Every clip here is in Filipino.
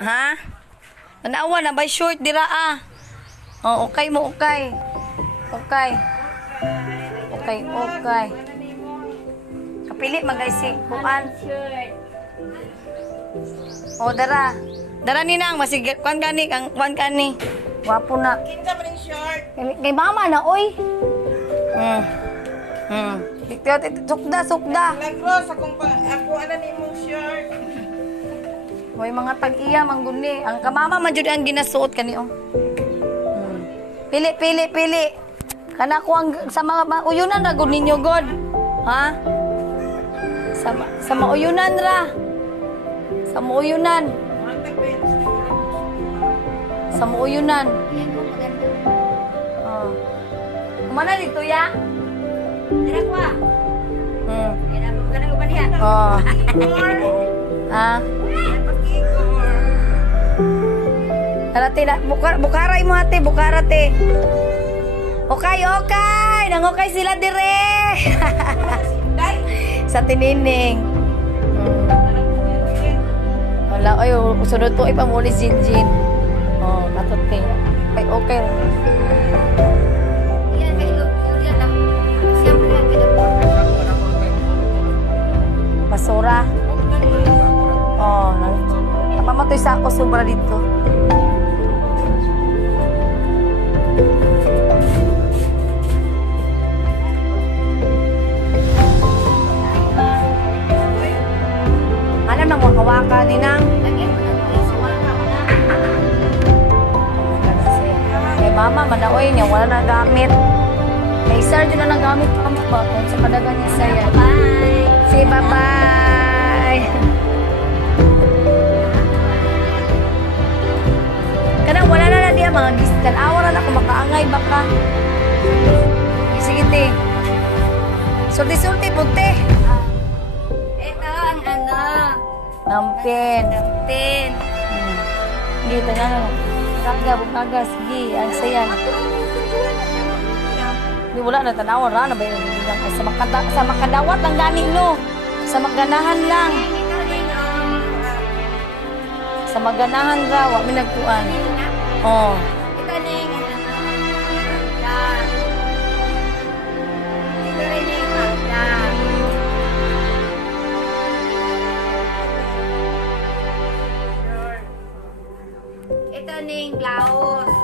Ha? Tanawa na ba short dira ah. Oh, okay mo, okay. Okay. Okay, okay. Kapili magay si kuan. Oh, dara. Dara ni nang masig kuan kani kang kuan kani. Wapo na. Kinsa man yung short? Kay mama na oy. Sukda, sukda. Lagros, ako ano ni mong short. Hoy mga tag-iya mangguni. Ang kamama man jud ang ginasuot kani oh. Pili, pili, pili. Kana ko ang sa mga uyunan ra gud ninyo god. Ha? Sa mauyunan ra. Sa mauyunan. Sa mauyunan. Oh. Kumana dito ya? Dira ko ah. Kaya na magana ko niya. Oh. Ah. Tarate na bukaray mo ate, bukarate. Okay, okay. Nangokay sila dire. Sa tinining. Wala ay sunod to ipamuli Jinjin. Oh, katuting. Okay, okay. Yan kayo. Yan lang. Siyempre lang kita. Basura. Oh, napamatay sa ako sobra dito. Alam nang waka-waka ni nang. Lagyan mo na ito. Suwaka mo na. Kay mama, manaoy niya, wala na gamit. May sir, dyan na nagamit pa ba? Kung sa kadagan niya saya. Bye. Say bye-bye. Kanang wala na diya, mga gistan. Awa na ako, makaangay baka. Sige, te. Sulti-sulti, puti. Ito ang ano. Nampin. Tin. Sige, tanan. Kaga, bukaga, sige. Ang sayan. Di wala na tanawan ra na ba yung sa makadawat ang gani no. Sa maganahan lang. Sa maganahan ra wa mi nagkuan. Oh. Ito na yung ano. Yan. Ito rin yung hagdan. Ito na yung blouse.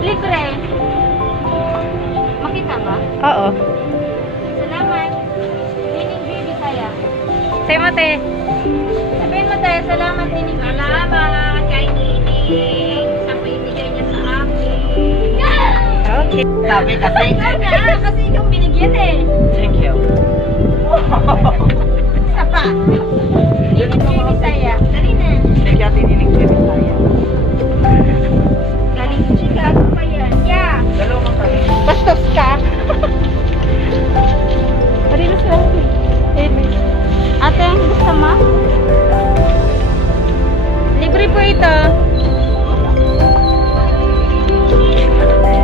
Libre. Makita ba? Oo. Salamat. Nining baby saya. Say mate. Sabihin mo tayo, salamat Nining. Salamat kay Nining. Sa paibigay niya sa akin. Okay. Sabi kasi. Ikaw na, kasi ikaw binigyan eh. Thank you. Isa pa. Nining baby saya. Dali na. Thank you, Ate Nining Baby Saya. Galing sa Chicago pa yan. Yeah. Dalawang kami. Bastos ka. Marilos lang. Ate, gusto mo? Libre po ito.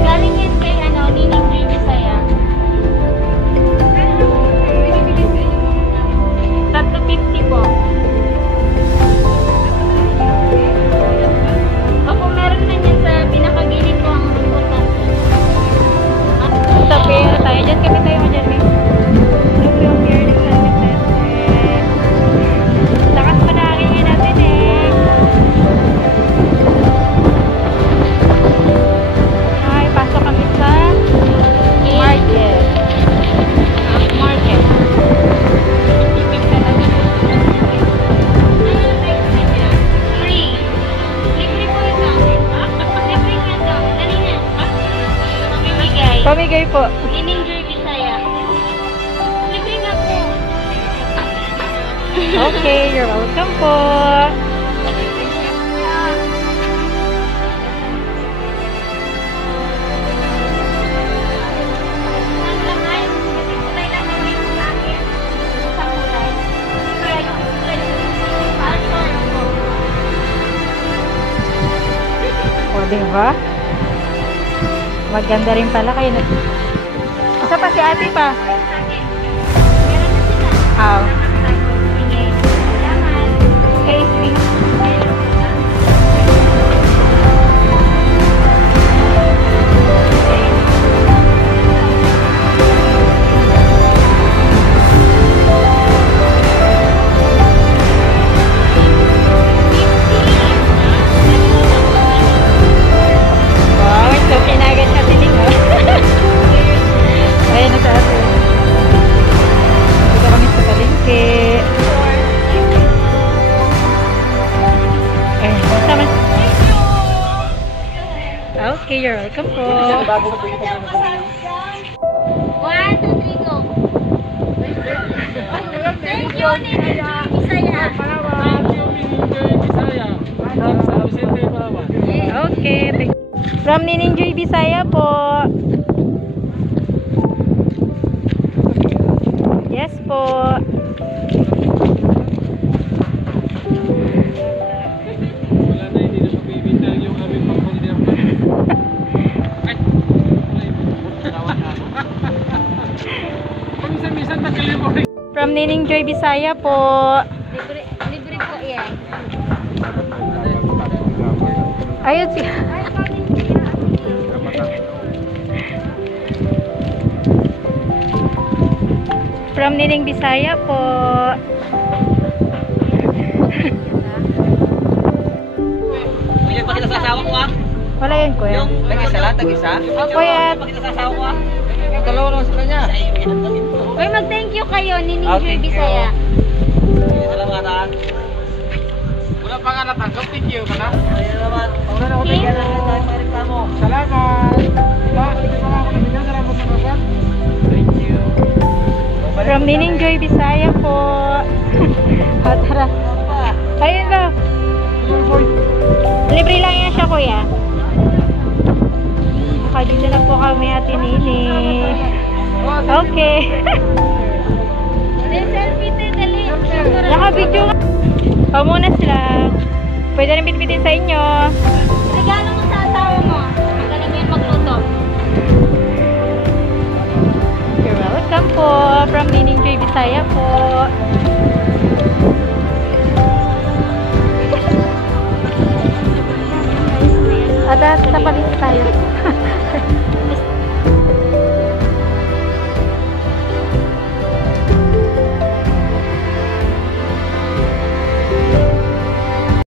Galing yan kay Nining baby saya. Tatlo 50 po. Opo, meron na yan sa pinakagilid ko ang butas. Tapi tayo dyan. Kami tayo mo dyan. Lakas pa na hangin natin eh. Ay, pasok kami sa market. Market. Free. Libre po ito. Libre nga daw. Dali na. Mamimigay. Pamigay po. Nining Derby saya. Libre nga po. Okay, you're welcome po. Ang Diba? Maganda rin pala kayo. Isa pa si ate pa. Ah. Okay, sweet. Wow, ito kinagat sa tinig, oh. Ayan na sa atin. Dito kami sa palengke. Ayan, sama. Okay, you're welcome po. 1, 2, 3, go. Thank you, Ninong Bisaya. Okay. From Nining Joy Bisaya po. Yes po. From Nining Joy Bisaya po. Libre po yan. Ayun siya. From Nining Bisaya po. Kuya, pakita sa asawa ko ah. Wala yun, kuya. Tag-isa lang, tag-isa. Kuya. Pakita sa asawa ko ah. Yung dalawa lang sa kanya. Uy, mag-thank you kayo, Nining Oh, Joy thank you. Bisaya. Salamatan. Wala pa nga natanggap, thank you ka na. Salamat. Wala na ako bigyan na lang tayo mareklamo. Salamat. Salamat sa kapat. Thank you. From Nining Joy Bisaya po. O, tara. Ayun ba? Libre lang yan siya, kuya. Dito na po kami, Ate Nini. Okay. Selfie tayo, dali. Naka-video nga. Pamuna sila. Pwede rin bitbitin sa inyo. Regalo mo sa asawa mo. Magaling mo yun magluto. You're welcome po. From Nining Joy Bisaya po.